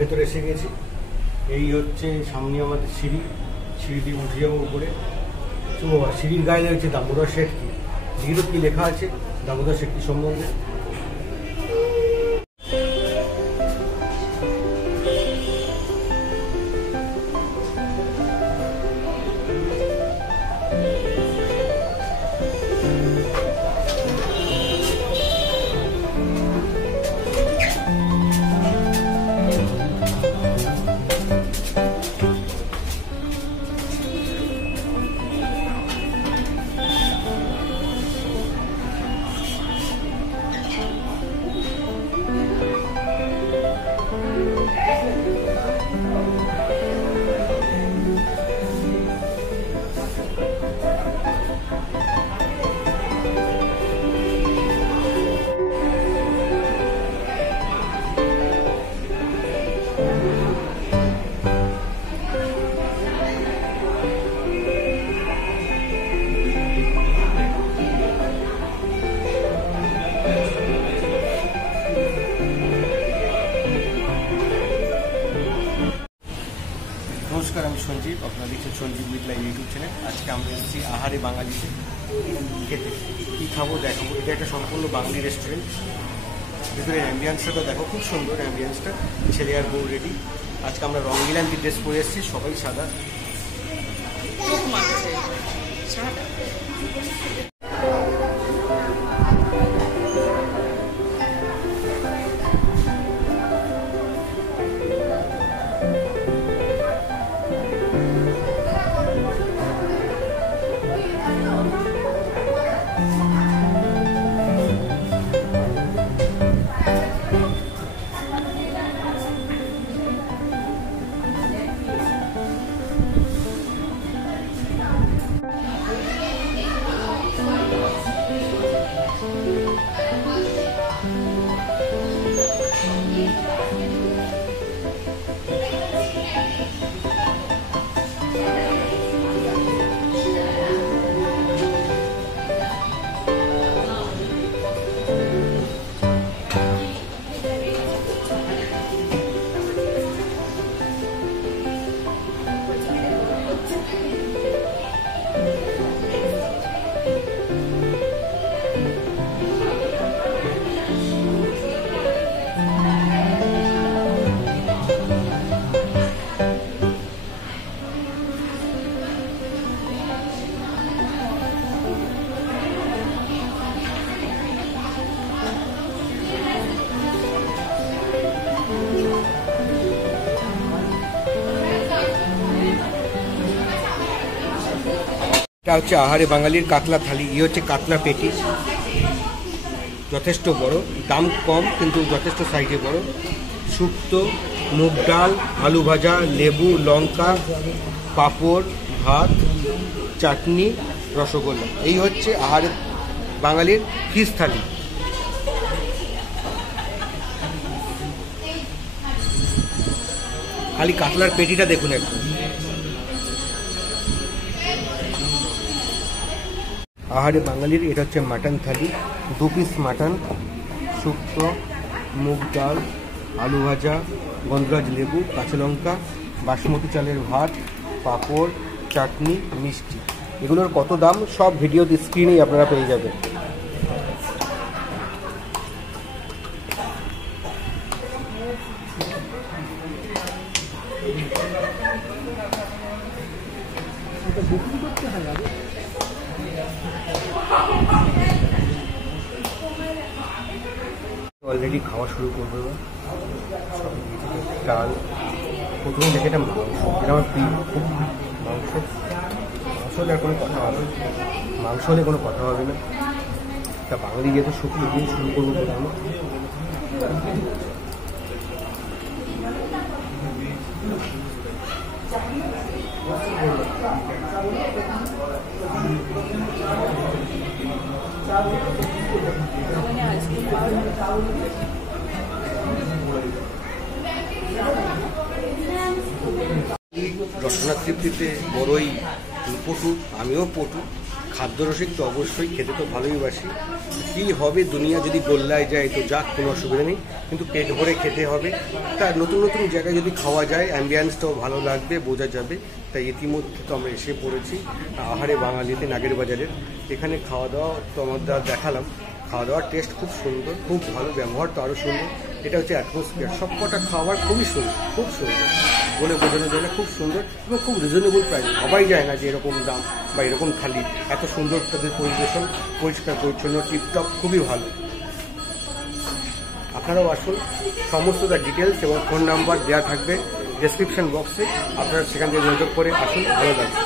ভেতরে এসে গেছি। এই হচ্ছে সামনে আমাদের সিঁড়ি, সিঁড়ি দিয়ে উঠে যাবো উপরে। সিঁড়ির গায়ে রয়েছে দামোদর শেটকি। দিকেও কি লেখা আছে দামোদর শেটকি সম্বন্ধে। নমস্কার, আমি সঞ্জীব। আপনারা দেখছেন Sanjeev with live YouTube channel. আজকে আমরা এসেছি আহারে বাঙালিতে খেতে। কী খাবো দেখাবো। এটা একটা সম্পূর্ণ বাঙালি রেস্টুরেন্ট। ভিতরে অ্যাম্বিয়েন্সটা তো দেখো, খুব সুন্দর অ্যাম্বিয়েন্সটা। ছেলে আর বউ রেডি। আজকে আমরা রঙিন ড্রেস পরে এসেছি, সবাই সাদা। এটা হচ্ছে আহারে বাঙালির কাতলা থালি। এই হচ্ছে কাতলা পেটি, যথেষ্ট বড়, দাম কম কিন্তু যথেষ্ট সাইজে বড়। শুক্তো, মুগ ডাল, আলু ভাজা, লেবু, লঙ্কা, পাঁপড়, ভাত, চাটনি, রসগোল্লা। এই হচ্ছে আহারে বাঙালির ফিশ থালি। খালি কাতলার পেটিটা দেখুন একটু। আহারে বাঙালির এটা হচ্ছে মাটন থালি। 2 পিস মাটন, শুক্তো, মুগ ডাল, আলু ভাজা, গন্ধরাজ লেবু, কাঁচা লঙ্কা, বাসমতি চালের ভাত, পাঁপড়, চাটনি, মিষ্টি। এগুলোর কত দাম সব ভিডিও স্ক্রিনেই আপনারা পেয়ে যাবেন। অলরেডি খাওয়া শুরু করবো। ডাল, প্রথমে দেখে এটা মাংস, এটা আমার প্রিয় খুব। মাংস হলে আর কোনো কথা হবে না, মাংস হলে কোনো কথা হবে না। তা বাঙালি যেহেতু শুক্তো দিয়ে শুরু করবো প্রথমে। রসনা তৃপ্তিতে বড়ই পটু, আমিও পটু, খাদ্যরসিক তো অবশ্যই, খেতে তো ভালোই বাসি। কী হবে দুনিয়া যদি গোল্লায় যায় তো যাক, কোনো অসুবিধা নেই, কিন্তু পেট ভরে খেতে হবে। তার নতুন নতুন জায়গায় যদি খাওয়া যায় অ্যাম্বিয়েন্সটাও ভালো লাগবে, বোঝা যাবে। তাই ইতিমধ্যে তো আমরা এসে পড়েছি আহারে বাঙালিতে নাগের বাজারের। এখানে খাওয়া দাওয়া তো আমরা দেখালাম, খাওয়া দাওয়ার টেস্ট খুব সুন্দর, খুব ভালো, ব্যবহার তো আরও সুন্দর। এটা হচ্ছে অ্যাটমসফিয়ার, সব কটা খাবার খুবই সুন্দর, খুব সুন্দর, বলে বোঝানো যায় না, খুব সুন্দর এবং খুব রিজনেবল প্রাইস। ভাবাই যায় না যে এরকম দাম বা এরকম থালি, এত সুন্দর তাদের পরিবেশন, পরিষ্কার পরিচ্ছন্ন, টিপটপ, খুবই ভালো। আপনারাও আসুন, সমস্ত তার ডিটেলস এবং ফোন নাম্বার দেওয়া থাকবে ডেসক্রিপশন বক্সে, আপনারা সেখান থেকে যোগাযোগ করে আসুন, ভালো লাগবে।